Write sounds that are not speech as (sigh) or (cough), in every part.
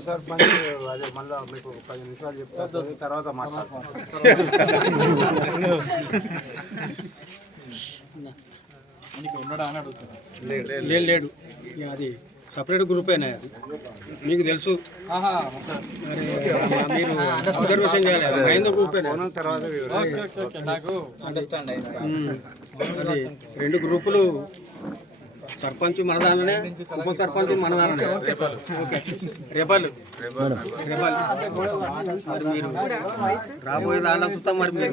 సర్పంచ్ అదే మళ్ళీ మీకు పది నిమిషాలు చెప్తాను తర్వాత మాట్లాడతాను లేడు అది సపరేట్ గ్రూపేనా అది? మీకు తెలుసు. మరి అబ్జర్వేషన్ చేయాలి? మహేంద్ర గ్రూపేనా? నాకు అండర్స్టాండ్ అయింది అది రెండు గ్రూపులు సర్పంచ్ మనదాననే ఉప సర్పంచ్ మనదాననే ఓకే రేపల్. రేపల్. మరి మీరు రాబోయే దానిలో చూస్తాం మరి మీరు.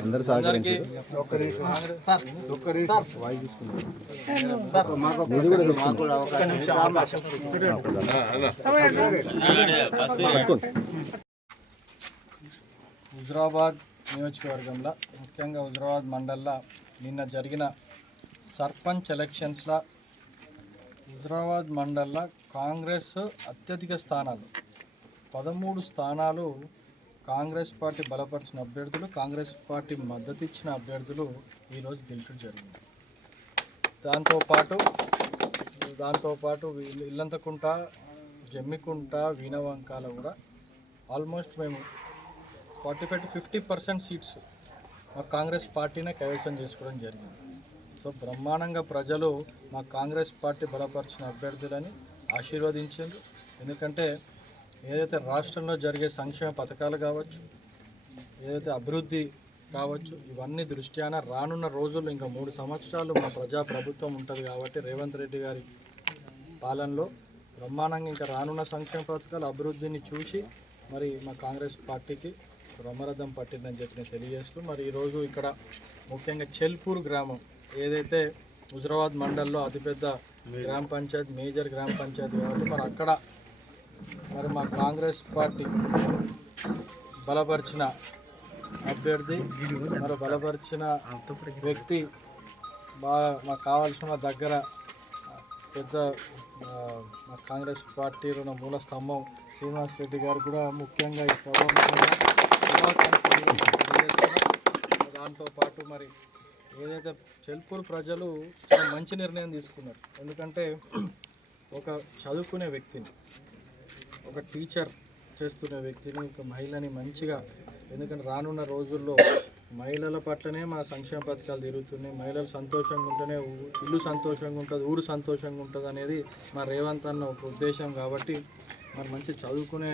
అందరూ సహకరించారు. హుజరాబాద్ నియోజకవర్గంలో ముఖ్యంగా హుజరాబాద్ మండల్లో నిన్న జరిగిన సర్పంచ్ ఎలక్షన్స్లో హుజరాబాద్ మండల్లో కాంగ్రెస్ అత్యధిక స్థానాలు పదమూడు స్థానాలు కాంగ్రెస్ పార్టీ బలపరిచిన అభ్యర్థులు కాంగ్రెస్ పార్టీ మద్దతు ఇచ్చిన అభ్యర్థులు ఈరోజు గెలుచడం జరిగింది. దాంతోపాటు దాంతోపాటు ఇల్లంతకుంట జమ్మికుంట వీణవంకాల కూడా ఆల్మోస్ట్ మేము forty five to fifty percent seats మా కాంగ్రెస్ పార్టీనే కైవసం చేసుకోవడం జరిగింది. సో బ్రహ్మాండంగా ప్రజలు మా కాంగ్రెస్ పార్టీ బలపరిచిన అభ్యర్థులని ఆశీర్వదించారు. ఎందుకంటే ఏదైతే రాష్ట్రంలో జరిగే సంక్షేమ పథకాలు కావచ్చు ఏదైతే అభివృద్ధి కావచ్చు ఇవన్నీ దృష్ట్యాన రానున్న రోజుల్లో ఇంకా మూడు సంవత్సరాలు మా ప్రజా ప్రభుత్వం ఉంటుంది కాబట్టి రేవంత్ రెడ్డి గారి పాలనలో బ్రహ్మాండంగా ఇంకా రానున్న సంక్షేమ పథకాలు అభివృద్ధిని చూసి మరి మా కాంగ్రెస్ పార్టీకి బ్రహ్మరథం పట్టిందని చెప్పి నేను తెలియజేస్తూ మరి ఈరోజు ఇక్కడ ముఖ్యంగా చెల్పూర్ గ్రామం ఏదైతే హుజరాబాద్ మండల్లో అతిపెద్ద గ్రామ పంచాయత్ మేజర్ గ్రామ పంచాయతీ కాబట్టి మరి అక్కడ మరి మా కాంగ్రెస్ పార్టీ బలపరిచిన అభ్యర్థి మరి బలపరిచిన వ్యక్తి బాగా మాకు కావాల్సిన దగ్గర పెద్ద కాంగ్రెస్ పార్టీ ఉన్న మూల స్తంభం. శ్రీనివాస్ రెడ్డి గారు కూడా ముఖ్యంగా ఈ దాంతో పాటు మరి ఏదైతే చెల్పూరు ప్రజలు చాలా మంచి నిర్ణయం తీసుకున్నారు. ఎందుకంటే ఒక చదువుకునే వ్యక్తిని ఒక టీచర్ చేస్తున్న వ్యక్తిని ఒక మహిళని మంచిగా ఎందుకంటే రానున్న రోజుల్లో మహిళల పట్లనే మా సంక్షేమ పథకాలు తిరుగుతున్నాయి. మహిళలు సంతోషంగా ఉంటేనే ఇల్లు సంతోషంగా ఉంటుంది ఊరు సంతోషంగా ఉంటుంది అనేది మా రేవంత్ అన్న ఒక ఉద్దేశం కాబట్టి మరి మంచి చదువుకునే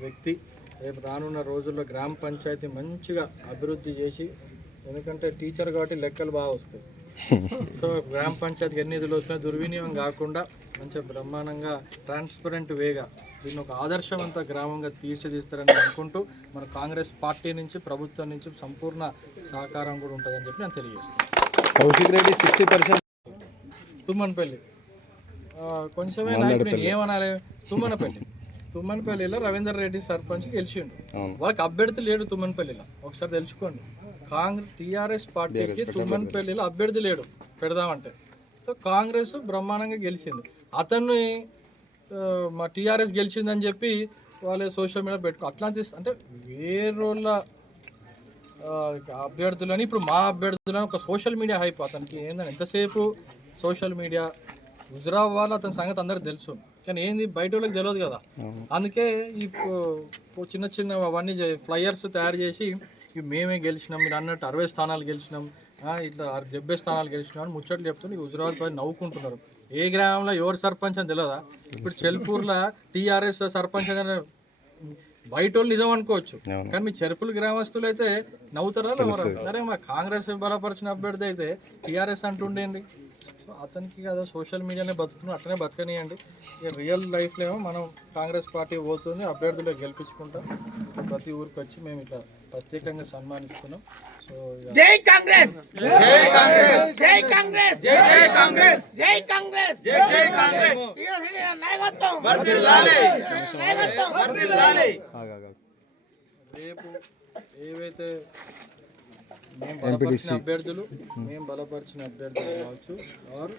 వ్యక్తి రేపు రానున్న రోజుల్లో గ్రామ పంచాయతీ మంచిగా అభివృద్ధి చేసి ఎందుకంటే టీచర్ కాబట్టి లెక్కలు బాగా వస్తాయి. (laughs) సో గ్రామ పంచాయతీకి ఎన్ని నిధులు వస్తున్నాయి దుర్వినియోగం కాకుండా మంచిగా బ్రహ్మాండంగా ట్రాన్స్పరెంట్ వేగా దీన్ని ఒక ఆదర్శవంత గ్రామంగా తీర్చిదిస్తారని అనుకుంటూ మన కాంగ్రెస్ పార్టీ నుంచి ప్రభుత్వం నుంచి సంపూర్ణ సహకారం కూడా ఉంటుందని చెప్పి నేను తెలియజేస్తాను సిక్స్టీ పర్సెంట్. తుమ్మనపల్లి. కొంచెమే నాకు నేను ఏమనాలి? తుమ్మనపల్లి. తుమ్మనపల్లిలో రవీందర్ రెడ్డి సర్పంచ్ గెలిచిండు. వాళ్ళకి అభ్యర్థి లేడు తుమ్మనపల్లిలో. ఒకసారి తెలుసుకోండి. కాంగ్రెస్ టీఆర్ఎస్ పార్టీకి తుమ్మనపల్లిలో అభ్యర్థి. లేడు పెడదామంటే. సో కాంగ్రెస్ బ్రహ్మాండంగా గెలిచింది. అతన్ని మా టీఆర్ఎస్ గెలిచిందని చెప్పి వాళ్ళే సోషల్ మీడియా పెట్టుకో అట్లాంటి అంటే వేరోళ్ళ ఆ, అభ్యర్థులని ఇప్పుడు మా అభ్యర్థులని ఒక సోషల్ మీడియా హైప్ అతనికి ఏందని ఎంతసేపు సోషల్ మీడియా హుజరాబాద్ అతని సంగతి అందరికి తెలుసు. కానీ ఏంది బయట వాళ్ళకి తెలియదు కదా. అందుకే ఈ చిన్న చిన్న అవన్నీ ఫ్లయర్స్ తయారు చేసి మేమే గెలిచినాం మీరు అన్నట్టు అరవై స్థానాలు గెలిచినాం ఇట్లా డెబ్బై స్థానాలు గెలిచినాం అని ముచ్చట్లు చెప్తుంటే హుజరాబాద్ పై నవ్వుకుంటున్నారు. ఏ గ్రామంలో ఎవరు సర్పంచ్ అని తెలియదా ఇప్పుడు చెల్పూర్లో టీఆర్ఎస్ సర్పంచ్ అని బయట వాళ్ళు నిజం అనుకోవచ్చు. కానీ మీ చెరుపుల గ్రామస్తులు అయితే నవ్వుతారా? అరే మా కాంగ్రెస్ బలపరిచిన అభ్యర్థి అయితే టీఆర్ఎస్ అంటుండేంది. సో అతనికి కదా సోషల్ మీడియానే బతుకుతున్నాం అట్లనే బతకనియండి. ఇక రియల్ లైఫ్లో ఏమో మనం కాంగ్రెస్ పార్టీ పోతుంది అభ్యర్థులు గెలిపించుకుంటాం. ప్రతి ఊరికి వచ్చి మేము ఇట్లా ప్రత్యేకంగా సన్మానిస్తున్నాం. సో జై కాంగ్రెస్! జై కాంగ్రెస్! జై కాంగ్రెస్! జై జై కాంగ్రెస్! జై కాంగ్రెస్! జై జై కాంగ్రెస్! నాయకత్వం! వర్ధిల్లాలి నాయకత్వం! వర్ధిల్లాలి రేపు ఏవైతే మేము బలపరిచిన అభ్యర్థులు మేము బలపరిచిన అభ్యర్థులు కావచ్చు. వారు